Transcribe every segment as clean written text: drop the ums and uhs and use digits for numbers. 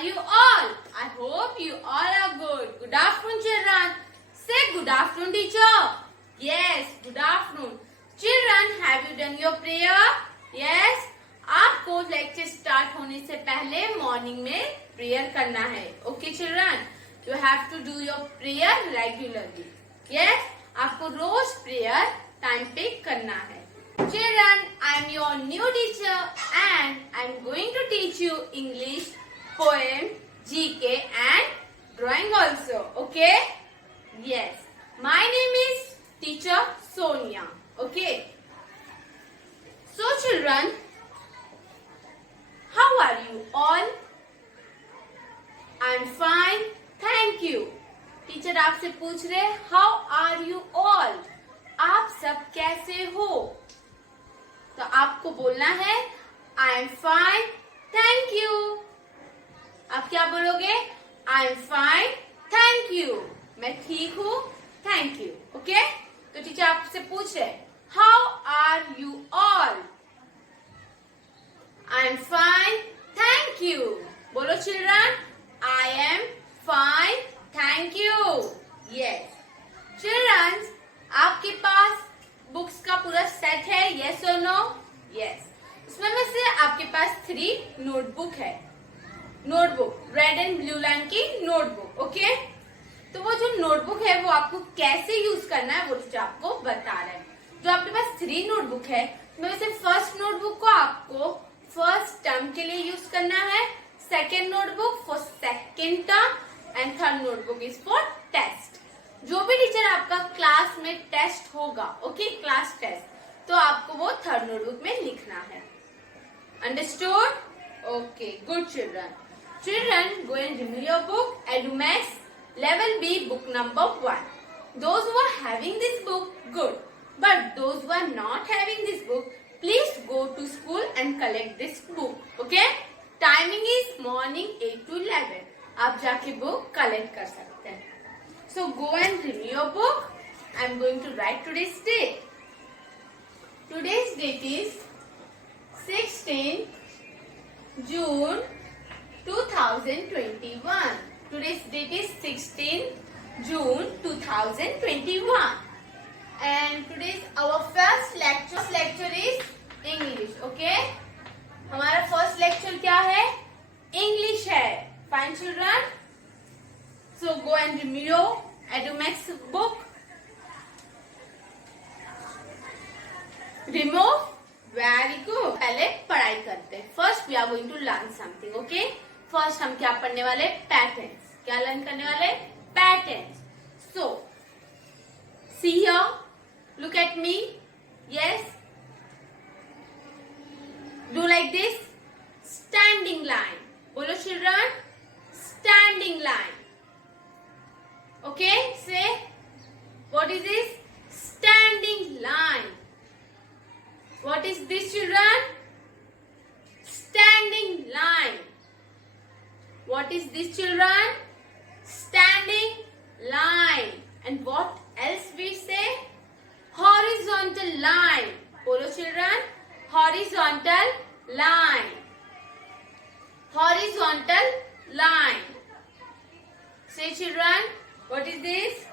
are you all? I hope you all are good. Good afternoon, children. Say good afternoon, teacher. Yes, good afternoon. Children, have you done your prayer? Yes. आपको lecture start होने से पहले morning में prayer करना है. Okay children, you have to do your prayer regularly. Yes, आपको रोज prayer time पे करना है. Children, I am your new teacher and I am going to teach you English, poem, GK and drawing also. Okay? Yes. My name is Teacher Sonia. Okay? So children, how are you all? I am fine. Thank you. Teacher आपसे पूछ रहे How are you all? आप सब कैसे हो? तो आपको बोलना है I am fine, thank you. आप क्या बोलोगे? I am fine, thank you. मैं ठीक हूँ, thank you. ओके? तो टीचर आपसे पूछ रहे How are you all? I am fine, thank you. बोलो children, I am fine, thank you. Yes. Children, आपके पास बुक्स का पूरा सेट है, yes or no? Yes. इसमें में से आपके पास 3 नोटबुक है. Notebook red and blue line की नोटबुक. ओके? तो वो जो नोटबुक है वो आपको कैसे यूज करना है वो टीचर आपको बता रहे हैं. जो आपके पास 3 नोटबुक है उसमें से फर्स्ट नोटबुक को आपको फर्स्ट टर्म के लिए यूज करना है, second notebook for second term and third notebook is for test. जो भी टीचर आपका क्लास में टेस्ट होगा, ओके, क्लास टेस्ट, तो आपको वो थर्ड नोटबुक में लिखना है. Understood? Okay, good children. Children, go and review your book Edumax level B book number 1. Those who are having this book, good. But those who are not having this book, please go to school and collect this book. Okay? Timing is morning 8 to 11. आप जाके book collect कर सकते हैं. So go and review your book. I am going to write today's date. Today's date is 16 June 2021. Today's date is 16 June 2021. And today's our first lecture. First lecture is English. Okay? हमारा first lecture क्या है? English है. Fine children? So go and review Edumax book. Remove. Very good. पहले पढ़ाई करते हैं. First we are going to learn something. Okay? First हम क्या पढ़ने वाले? Patterns. क्या लर्न करने वाले? Patterns. So see here. Look at me. Yes. Do like this. Standing line. बोलो children. Standing line. Okay, say what is this? Standing line. What is this children? Standing line. What is this children? Standing line. And what else we say? Horizontal line. Follow children. Horizontal line. Horizontal line. Say children. What is this?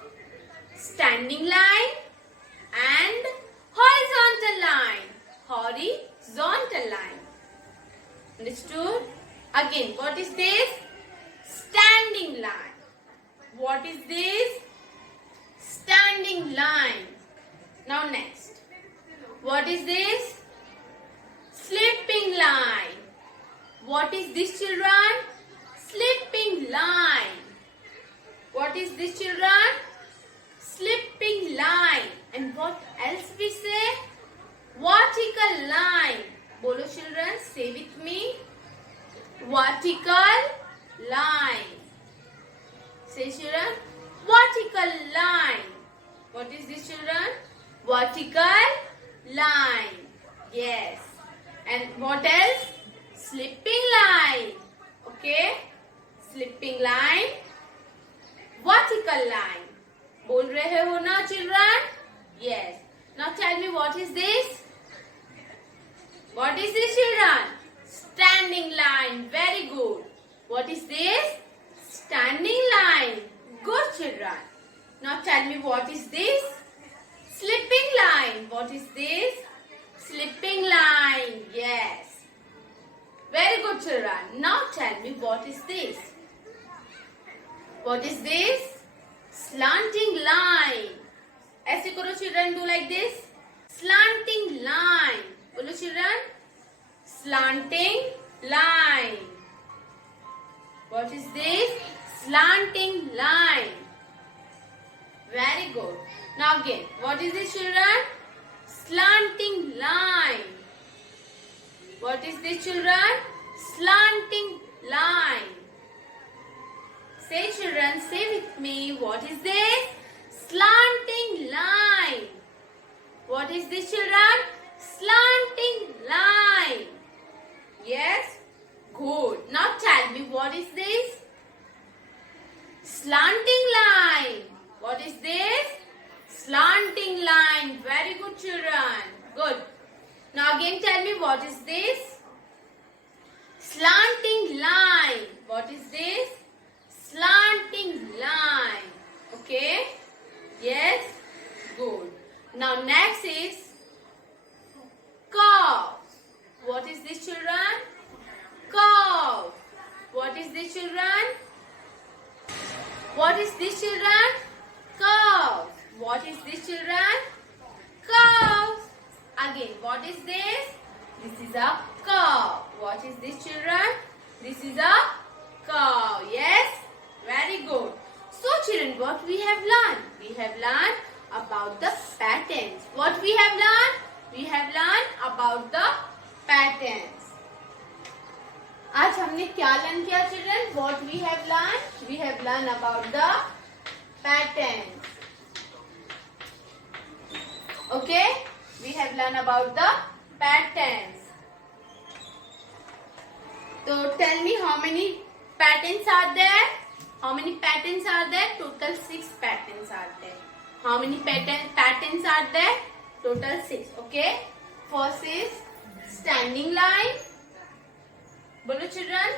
Standing line and horizontal line. Horizontal line. Understood? Again, what is this? Standing line. What is this? Standing line. Now next. What is this? Slipping line. What is this children? Slipping line. What is this children? Slipping line. And what else we say? Vertical line. Bolo children, say with me. Vertical line. Say children. Vertical line. What is this children? Vertical line. Yes. And what else? Slipping line. Okay? Slipping line. Vertical line. बोल रहे हो ना children? Yes. Now tell me what is this? What is this children? Standing line. Very good. What is this? Standing line. Good children. Now tell me what is this? Slipping line. What is this? Slipping line. Yes. Very good children. Now tell me what is this? What is this? Slanting line. ऐसे करो children, do like this. Slanting line. बोलो children. Slanting line. What is this? Slanting line. Very good. Now again, what is this children? Slanting line. What is this children? Slanting line. Say children, say with me. What is this? Slanting line. What is this children? Slanting line. Yes? Good. Now tell me what is this? Slanting line. What is this? Slanting line. Very good children. Good. Now again tell me what is this? Slanting line. What is this? Slanting line. Okay? Yes? Good. Now next is curve. What is this children? Curve. What is this children? What is this children? Curve. What is this children? Curve. Again, what is this? This is a curve. What is this children? This is a curve. Yes? Very good. So children, what we have learned? We have learned about the patterns. What we have learned? We have learned about the patterns. आज हमने क्या learn किया children? What we have learned? We have learned about the patterns. Okay? We have learned about the patterns. So tell me how many patterns are there? How many patterns are there? Total 6 patterns are there. How many patterns are there? Total 6. Okay? First is standing line. Bolo children,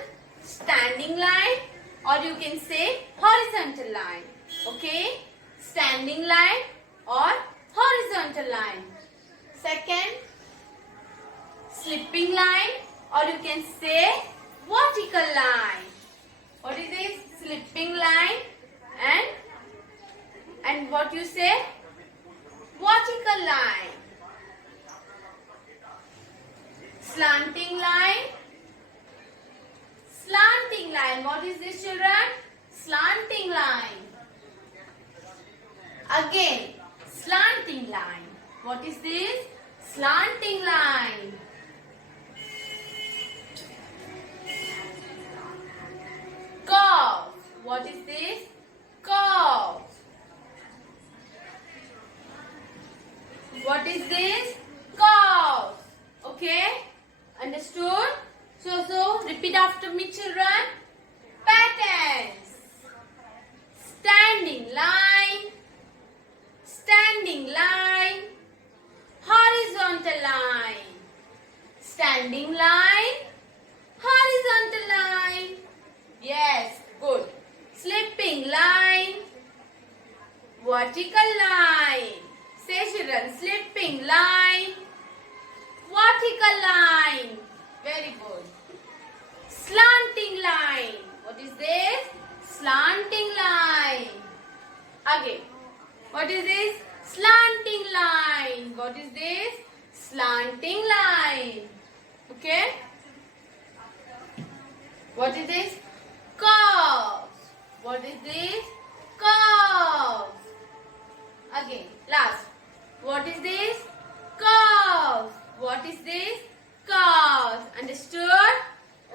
standing line, or you can say horizontal line. Okay? Standing line or horizontal line. Second, slipping line, or you can say vertical line. What is this? Slipping line and what you say? Vertical line. Slanting line. Slanting line. What is this children? Slanting line. Again, slanting line. What is this? Slanting line. Curve. What is this? Curve. What is this? Curve. Okay? Understood? So repeat after me children. Patterns. Standing line. Standing line. Horizontal line. Standing line. Horizontal line. Yes, good. Slipping line. Vertical line. Say children, slipping line. Vertical line. Very good. Slanting line. What is this? Slanting line. Again. What is this? Slanting line. What is this? Slanting line. Okay? What is this? Curve. What is this? Curve. Again. Last. What is this? Curve. What is this? Curve. Understood?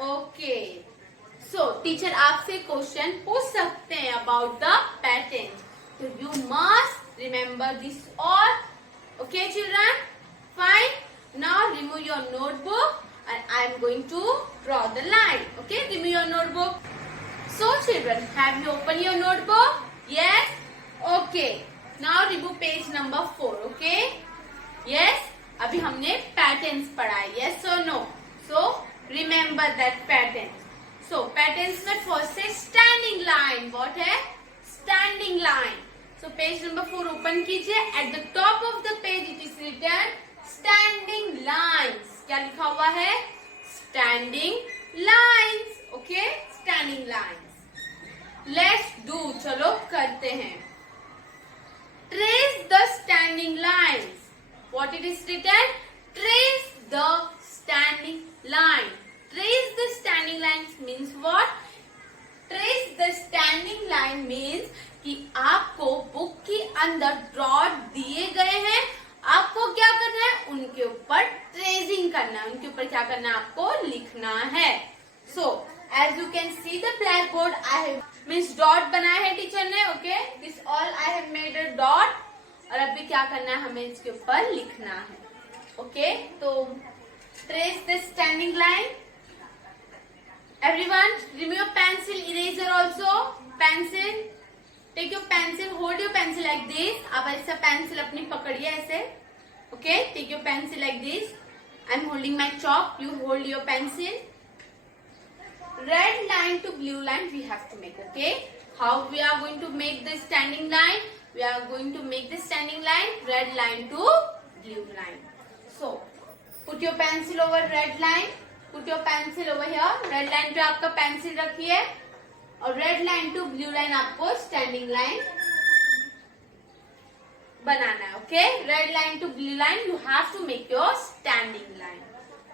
Okay. So, teacher आपसे question पूछ सकते हैं about the patterns. So, you must remember this all. Okay, children? Fine. Now, remove your notebook and I am going to draw the line. Okay, remove your notebook. So, children, have you opened your notebook? Yes? Okay. Now, remove page number 4. Okay? Yes? अभी हमने patterns पढ़ा है. Yes or no? So, remember that pattern. So patterns में first है standing line. What है? Standing line. So page number 4 open कीजिए. At the top of the page it is written standing lines. क्या लिखा हुआ है? Standing lines. Okay? Standing lines. Let's do. चलो करते हैं. Trace the standing lines. What it is written? Trace the standing line. Trace the standing lines means what? Trace the standing line means कि आपको book के अंदर dot दिए गए हैं, आपको क्या करना है? उनके ऊपर ट्रेसिंग करना है, उनके ऊपर क्या करना है? आपको लिखना है. So as you can see the blackboard, I have means dot बनाया है टीचर ने. Okay, this all I have made a dot. और अभी क्या करना है? हमें इसके ऊपर लिखना है. Okay, तो trace the standing line. Everyone, remove your pencil, eraser also. Pencil. Take your pencil, hold your pencil like this. आप ऐसा pencil अपनी पकड़िए ऐसे. Okay, take your pencil like this. I'm holding my chalk. You hold your pencil. Red line to blue line we have to make. Okay. How we are going to make the standing line? We are going to make the standing line red line to blue line. So, put your pencil over red line. Put your pencil over here. Red line पे आपका pencil रखिए और red line to blue line आपको standing line बनाना है. Okay? Red line to blue line you have to make your standing line.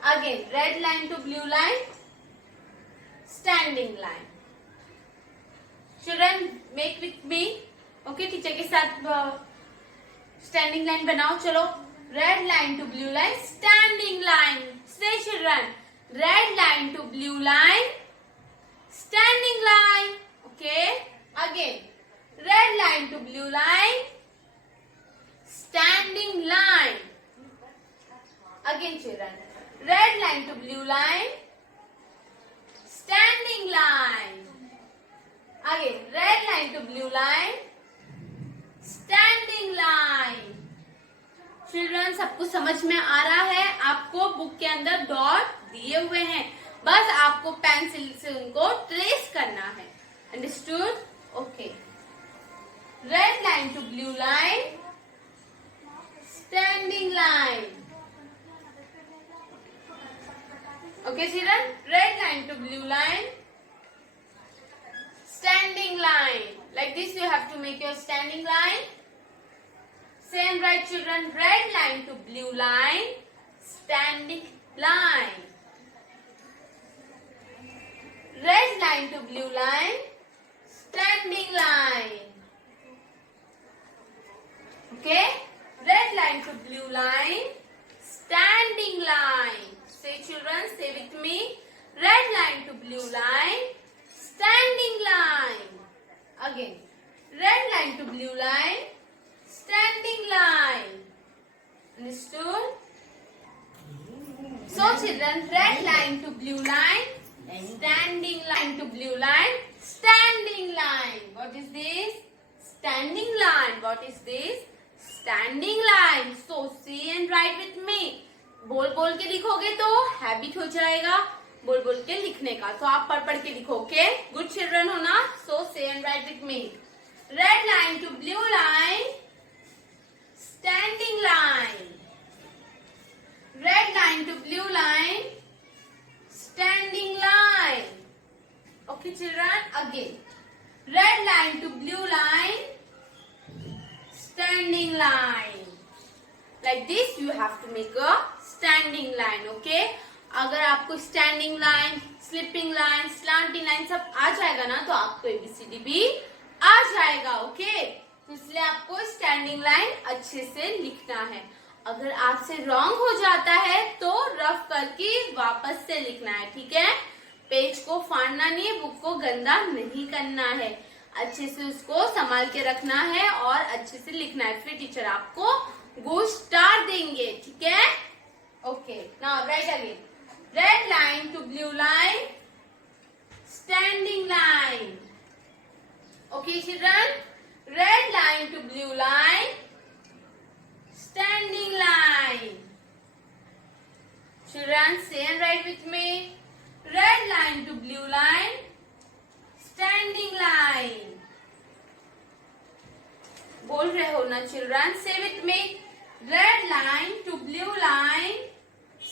Again, red line to blue line, standing line. Children, make with me. Okay, teacher के साथ standing line बनाओ. चलो. Red line to blue line, standing line. Say children, red line to blue line, standing line. Okay. Again, red line to blue line, standing line. Again children, red line to blue line, standing line. Again, red line to blue line, standing line. Children सबको समझ में आ रहा है? आपको book के अंदर dot दिए हुए हैं, बस आपको पेंसिल से उनको ट्रेस करना है. Understood? Okay. Red line to blue line, standing line. Okay children, red line to blue line, standing line. Like this you have to make your standing line. Same right children, red line to blue line, standing line. Red line to blue line, standing line. Okay? Red line to blue line, standing line. Say children, say with me. Red line to blue line, standing line. Again, red line to blue line, standing line. Understood? So children, red line to blue line, standing line to blue line, standing line. What is this? Standing line. What is this? Standing line. So see and write with me. बोल बोल के लिखोगे तो habit हो जाएगा बोल बोल के लिखने का. तो आप पढ़ पढ़ के लिखो. ओके, गुड चिल्ड्रन हो ना? So say and write with me. Red line to blue line, standing line. Red line to blue line, standing line. Okay children, again red line to blue line, standing line. Like this you have to make a standing line. Okay? अगर आपको standing line, sleeping line, slanting line सब आ जाएगा ना तो आपको ABCD भी आ जाएगा. ओके? तो इसलिए आपको स्टैंडिंग लाइन अच्छे से लिखना है. अगर आपसे रॉन्ग हो जाता है तो रफ करके वापस से लिखना है. ठीक है? पेज को फाड़ना नहीं है, बुक को गंदा नहीं करना है, अच्छे से उसको संभाल के रखना है और अच्छे से लिखना है. फिर टीचर आपको गोल्ड स्टार देंगे. ठीक है? Okay, now write again. Red line to blue line, standing line. Okay children, red line to blue line, standing line. Children say and write with me. Red line to blue line, बोलना children, say with me, red line to blue line,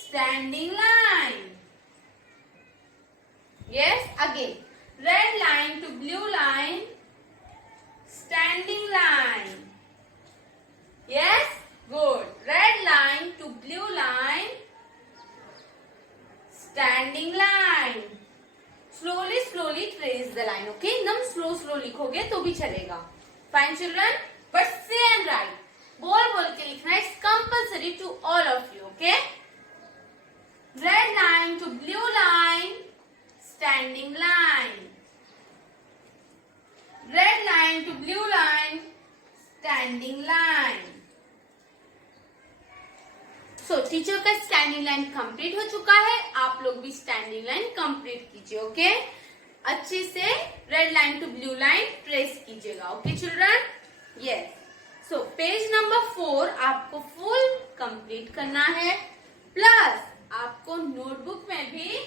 standing line. Yes, again. Red line to blue line, standing line. Yes, good. Red line to blue line, standing line. Slowly, slowly trace the line. Okay, एकदम slow, slow लिखोगे तो भी चलेगा. Fine, children. But say and write. बोल बोल के लिखना. It's compulsory to all of you. Okay. Red line to blue line, standing line. Red line to blue line, standing line. So teacher का standing line complete हो चुका है. आप लोग भी स्टैंडिंग लाइन कंप्लीट कीजिए. ओके, अच्छे से red line to blue line trace कीजिएगा. Okay children, yes. So page number 4 आपको फुल कंप्लीट करना है, प्लस आपको नोटबुक में भी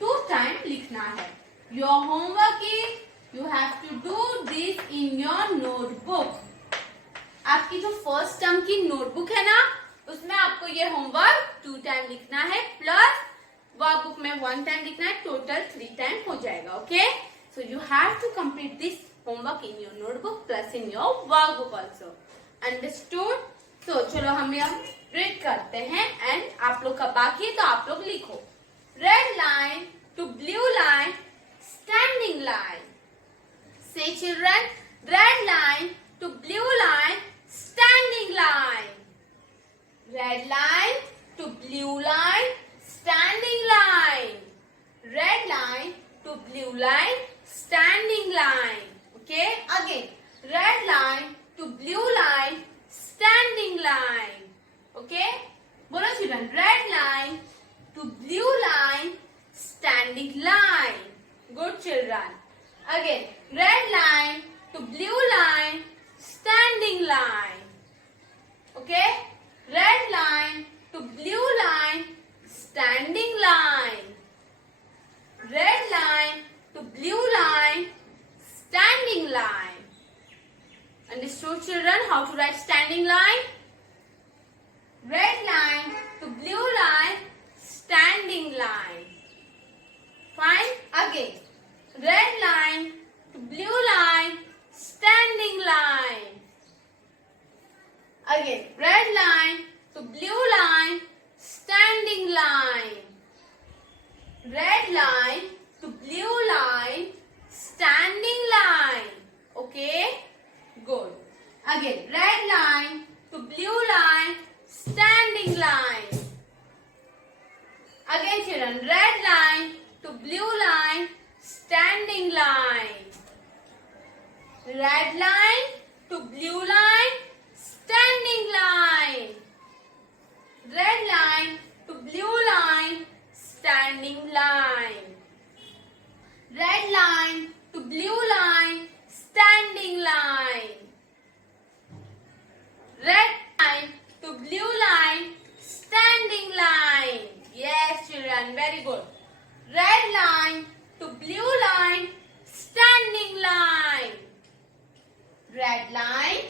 2 टाइम लिखना है. Your homework is you have to do this in your notebook. आपकी जो फर्स्ट टर्म की नोटबुक है ना, उसमें आपको ये होमवर्क 2 टाइम लिखना है, प्लस वर्कबुक में 1 टाइम लिखना है. टोटल 3 टाइम हो जाएगा. Okay, so you have to complete this homework in your notebook plus in your workbook also. Understood? तो चलो हम रीड करते हैं एंड आप लोग का बाकी है तो आप लोग लिखो. Red line to blue line, standing line. Say children, red line to blue line, standing line. Red line to blue line, standing line. Red line to blue line, standing line. Okay, again. Red line to blue line, standing line. Okay, bolo children, red line to blue line, standing line. Good children. Again, red line to blue line, standing line. Okay, red line to blue line, standing line. Red line to blue line, standing line. Understood children how to write standing line? Red line to blue line, standing line. Fine. Again, red line to blue line, standing line. Again, red line to blue line, standing line. Red line to blue line, standing line. Okay, good. Again, red line to blue line, standing line. Again children, red line to blue line, standing line. Red line to blue line, standing line. Red line to blue line, standing line. Red line to blue line, standing line. Red line to blue line, standing line. Yes children, very good. Red line to blue line, standing line. Red line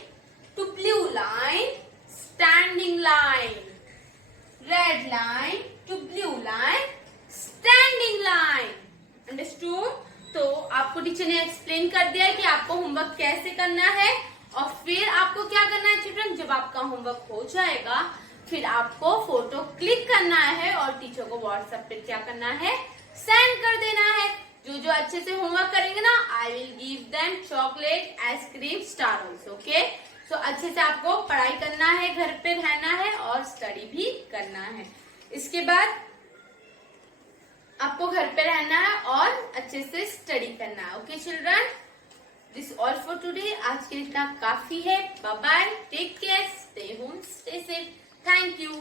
to blue line, standing line. Red line to blue line, standing line. Understood? तो आपको teacher ने explain कर दिया है कि आपको homework कैसे करना है, और फिर आपको क्या करना है चिल्ड्रन, जब आपका होमवर्क हो जाएगा फिर आपको फोटो क्लिक करना है और टीचर को व्हाट्सएप पे क्या करना है, सेंड कर देना है. जो अच्छे से होमवर्क करेंगे ना, I will give them chocolate, ice cream, star also. Okay, so अच्छे से आपको पढ़ाई करना है, घर पे रहना है और स्टडी भी करना है. इसके बाद आपको घर पे रहना है और अच्छे से स्टडी करना है. Okay children, this all for today. आज के लिए इतना काफी है. Bye bye, take care, stay home, stay safe. Thank you.